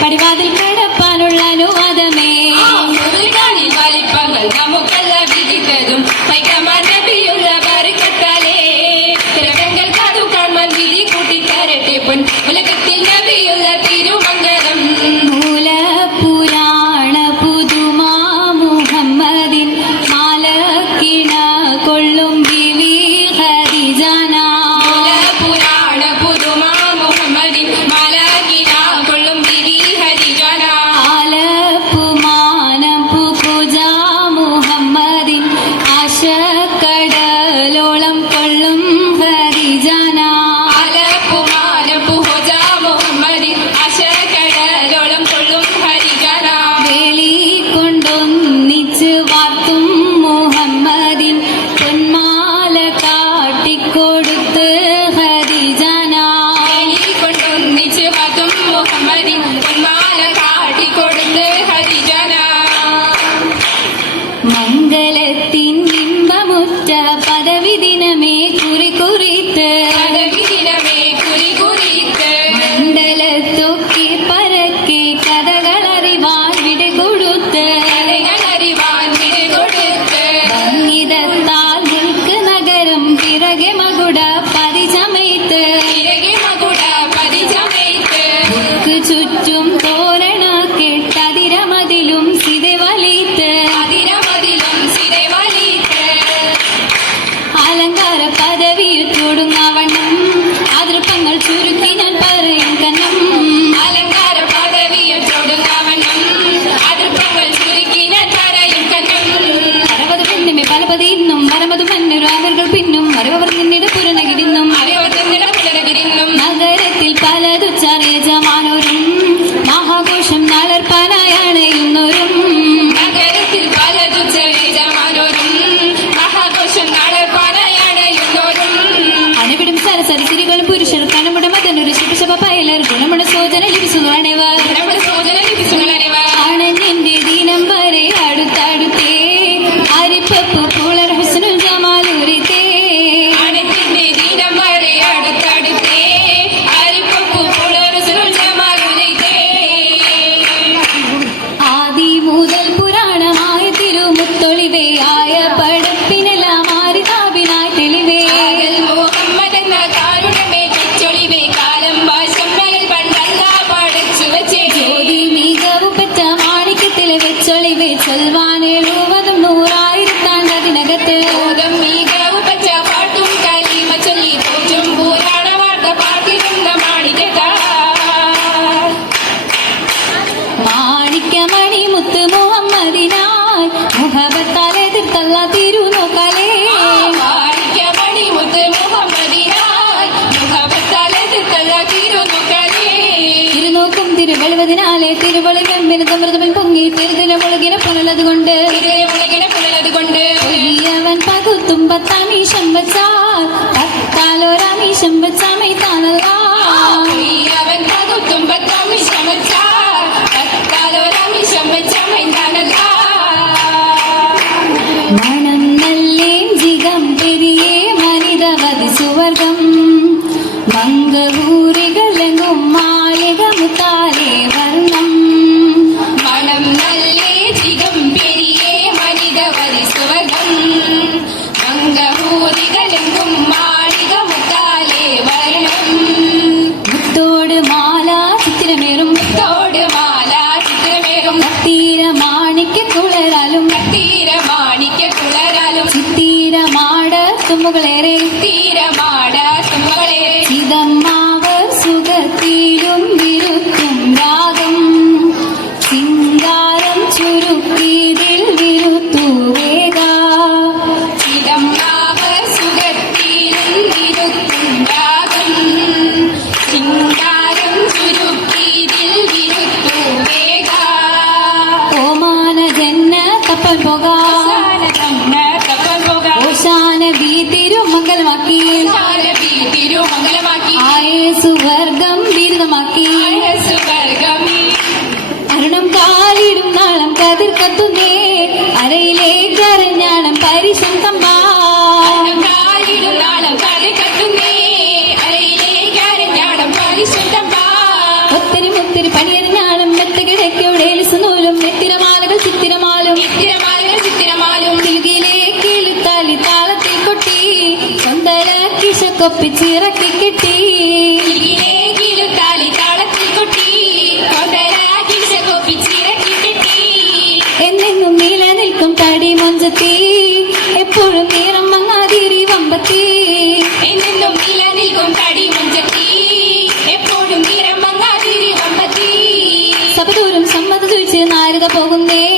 പടിവാതിൽക്ക് ಎಲ್ಲರೂ ಗುಣಮನ ಸೋದರ ಲಿಪಿಸುವಣೆವ അതിനാലെ തിരുവളി കമ്പിന് സമൃതമൻ പൊങ്ങി തിരുതിലമുളകിന പുനലതുകൊണ്ട് പുനലതുകൊണ്ട്. പകുത്തും പത്താമീശം വച്ചാൽ പത്താലോരാമീശം വച്ചാമേ താനല്ല 怎么个累？സുവർഗം വിരുദമാക്കി അരുണം കാലിടും നാളം കതിർ കത്തുന്നേ. അരയിലേക്ക് അറിഞ്ഞാണം പരിശുദ്ധം കൊപ്പി കൊപ്പിച്ചിറക്കി കിട്ടി എന്നെന്നും നീല നിൽക്കും തടി മൊഞ്ചത്തി. എപ്പോഴും നീറം മങ്ങാതിരി വമ്പത്തി. എന്നെന്നും നീല നിൽക്കും തടി മൊഞ്ചത്തി. എപ്പോഴും നീറം മങ്ങാതിരി വമ്പത്തി. സപദൂരം സമ്മത ചോദിച്ച് നാരത പോകുന്നേ.